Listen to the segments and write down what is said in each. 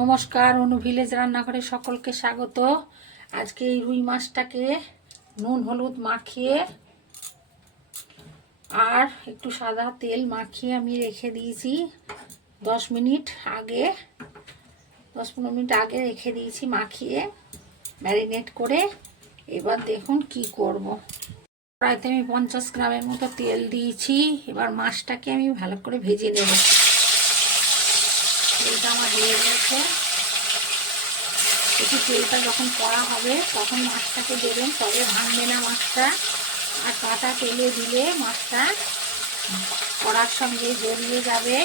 নমস্কার, অনু ভিলেজ রান্নাঘরে সকলকে স্বাগত। আজকে এই রুই মাছটাকে নুন, হলুদ মাখিয়ে আর একটু সাদা তেল মাখিয়ে আমি রেখে দিয়েছি। দশ মিনিট আগে, দশ পনেরো মিনিট আগে রেখে দিয়েছি মাখিয়ে, ম্যারিনেট করে। এবার দেখুন কি করব। প্রায়তে আমি পঞ্চাশ গ্রামের মতো তেল দিয়েছি। এবার মাছটাকে আমি ভালো করে ভেজে নেব। তেলটা আমার দিয়ে গেছে। একটু তেলটা যখন কড়া হবে, তখন মাছটাকে দেবেন, তবে ভাঙবে না মাছটা। আর কাটা তেলে দিলে মাছটা কড়ার সঙ্গে জড়িয়ে যাবে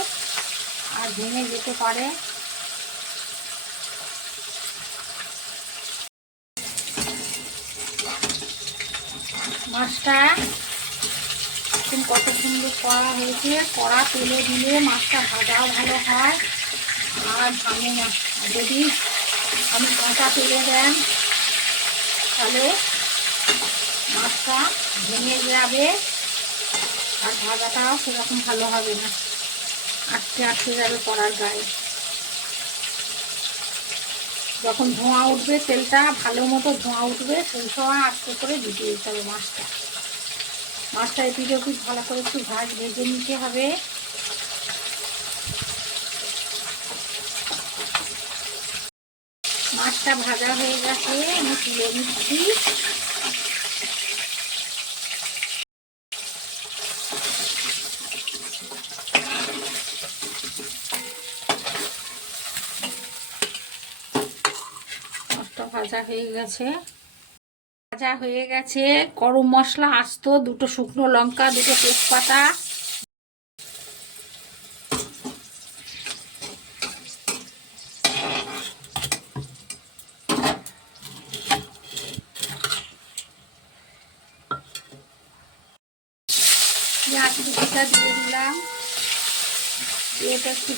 আর ভেঙে যেতে পারে। মাছটা কত সুন্দর করা হয়েছে। কড়া তেলে দিলে মাছটা ভাজাও ভালো হয়। আর ভাঙে না, যদি আপনি কাঁচা তেলে দেন, তাহলে মাছটা ভেঙে যাবে আর ভাজাটাও সেরকম ভালো হবে না। আটকে আটকে যাবে কড়ার গায়ে। যখন ধোঁয়া উঠবে, তেলটা ভালো মতো ধোঁয়া উঠবে, সেই সময় আস্তে করে দিতে দিতে হবে মাছটা। মাছটা এপিট ভালো করে একটু ভাজ, ভেজে নিতে হবে। মাছটা ভাজা হয়ে গেছে, আমি তুলে নিচ্ছি। ভাজা হয়ে গেছে। ভাজা হয়ে গেছে, গরম মশলা, আস্ত, দুটো শুকনো লঙ্কা, দুটো তেজপাতা। পেঁয়াজ কুচিটা দিয়ে দিলাম একটু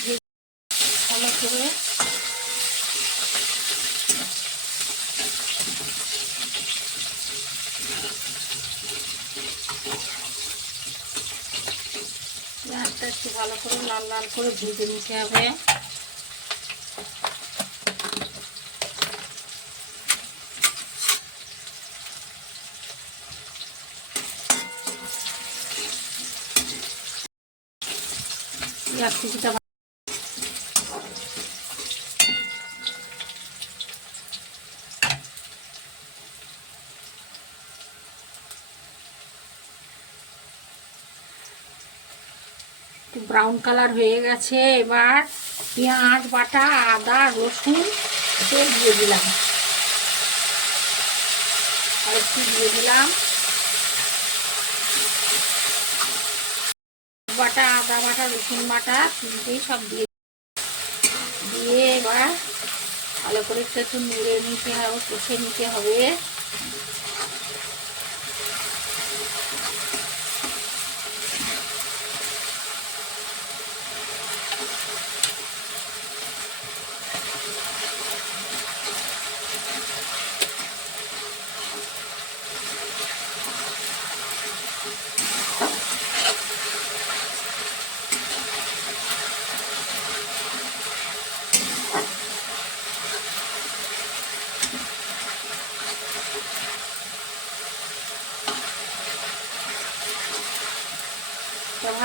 ভালো করে। পেঁয়াজটা একটু ভালো করে লাল লাল করে ভেজে নিতে হবে। ব্রাউন কালার হয়ে গেছে, এবার পেঁয়াজ, বাটা, আদা, রসুন দিয়ে দিলাম। আর একটু দিয়ে দিলাম। বাটা, আদা বাটা, রসুন বাটা তিনটেই সব দিয়ে দিয়ে এবার ভালো করে একটু একটু নিতে হবে, কষে নিতে হবে।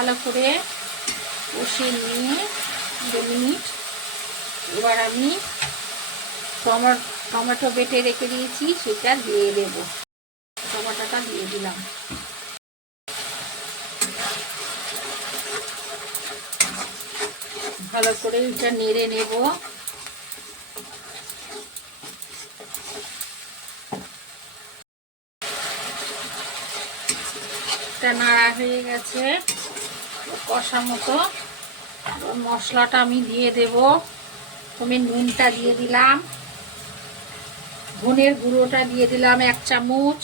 ভালো করে কষিয়ে নিয়ে দু মিনিট। এবার আমি টমেটো বেটে রেখে দিয়েছি, সেটা দিয়ে দেবো। টমেটোটা দিয়ে দিলাম। ভালো করে এটা নেড়ে নেব। নাড়া হয়ে গেছে। কষা মতো। মশলাটা আমি দিয়ে দেব। তুমি নুনটা দিয়ে দিলাম। ধনের গুঁড়োটা দিয়ে দিলাম এক চামচ।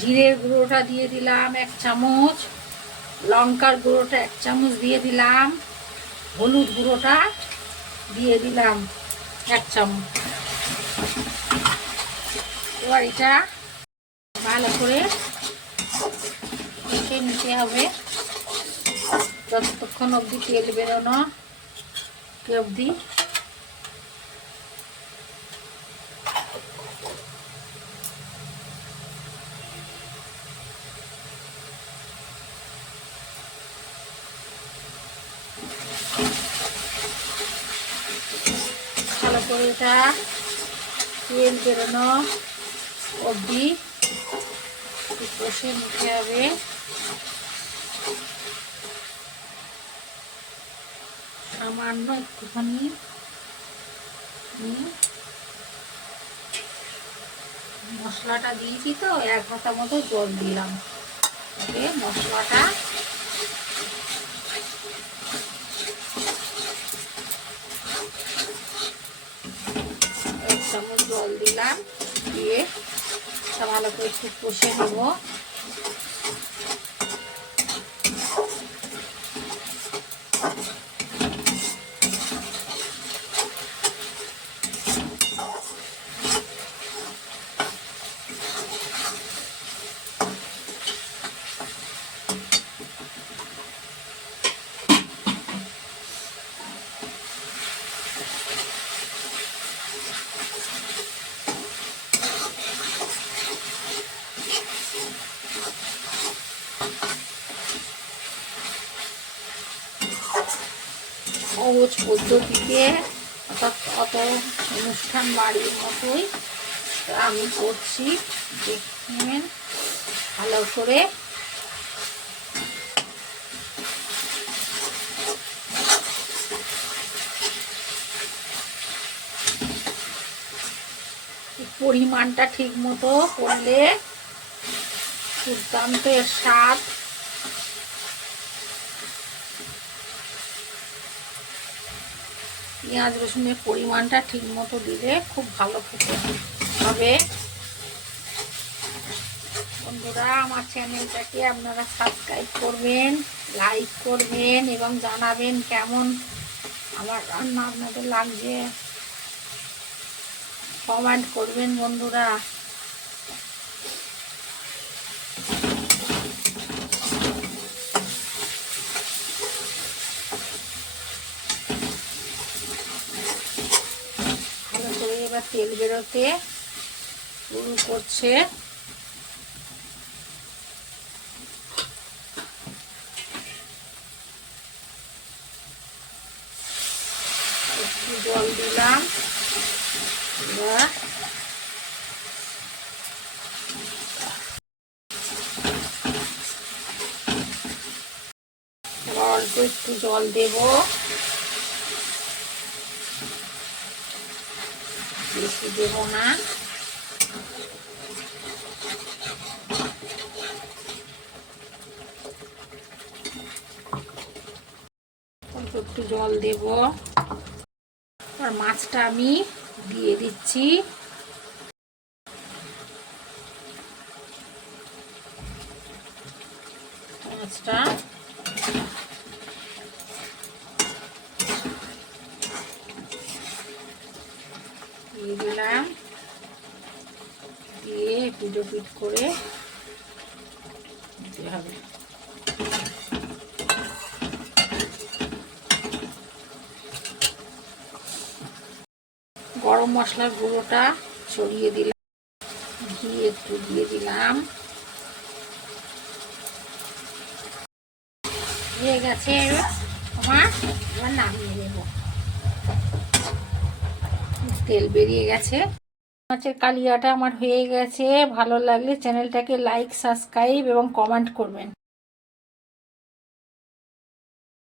জিরের গুঁড়োটা দিয়ে দিলাম এক চামচ। লঙ্কার গুঁড়োটা এক চামচ দিয়ে দিলাম। হলুদ গুঁড়োটা দিয়ে দিলাম এক চামচ। এবার এটা ভালো করে মিশিয়ে নিতে হবে। যতক্ষণ অবধি তেল বেরোনো কে অবধি? ভালো করে এটা তেল বেরোনো অবধি বসে নিতে হবে। সামান্য একটুখানি মশলাটা দিয়েছি তো, এক হাতা মতো জল দিলাম। দিয়ে মশলাটা। এক চামচ জল দিলাম, দিয়ে ভালো করে একটু কষে নেব। সহজ পদ্ধতিতে অর্থাৎ অত অনুষ্ঠান বাড়ির মতোই আমি করছি। দেখবেন, ভালো করে। পরিমাণটা ঠিক মতো করলে দুর্দান্ত এর স্বাদ পেঁয়াজ রসুনের পরিমাণটা ঠিক মতো দিলে খুব ভালো খেতে হবে বন্ধুরা, আমার চ্যানেলটাকে আপনারা সাবস্ক্রাইব করবেন লাইক করবেন এবং জানাবেন কেমন আমার রান্না আপনাদের লাগছে। কমেন্ট করবেন বন্ধুরা ভালো করে এবার তেল বেরোতে শুরু করছে। একটু জল দিলাম। এবার অল্প একটু জল দেবো। বেশি দেব না। একটু জল দেব। আর মাছটা আমি দিয়ে দিচ্ছি। মাছটা দিয়ে দিলাম পিঠো পিট করে দিতে হবে। গরম মশলার গুঁড়োটা ছড়িয়ে দিলাম, ঘি একটু দিয়ে দিলাম। হয়ে গেছে আমার এবার নামিয়ে দেবো তেল বেরিয়ে গেছে। মাছের কালিয়াটা আমার হয়ে গেছে। ভালো লাগলে চ্যানেলটাকে লাইক সাবস্ক্রাইব এবং কমেন্ট করবেন।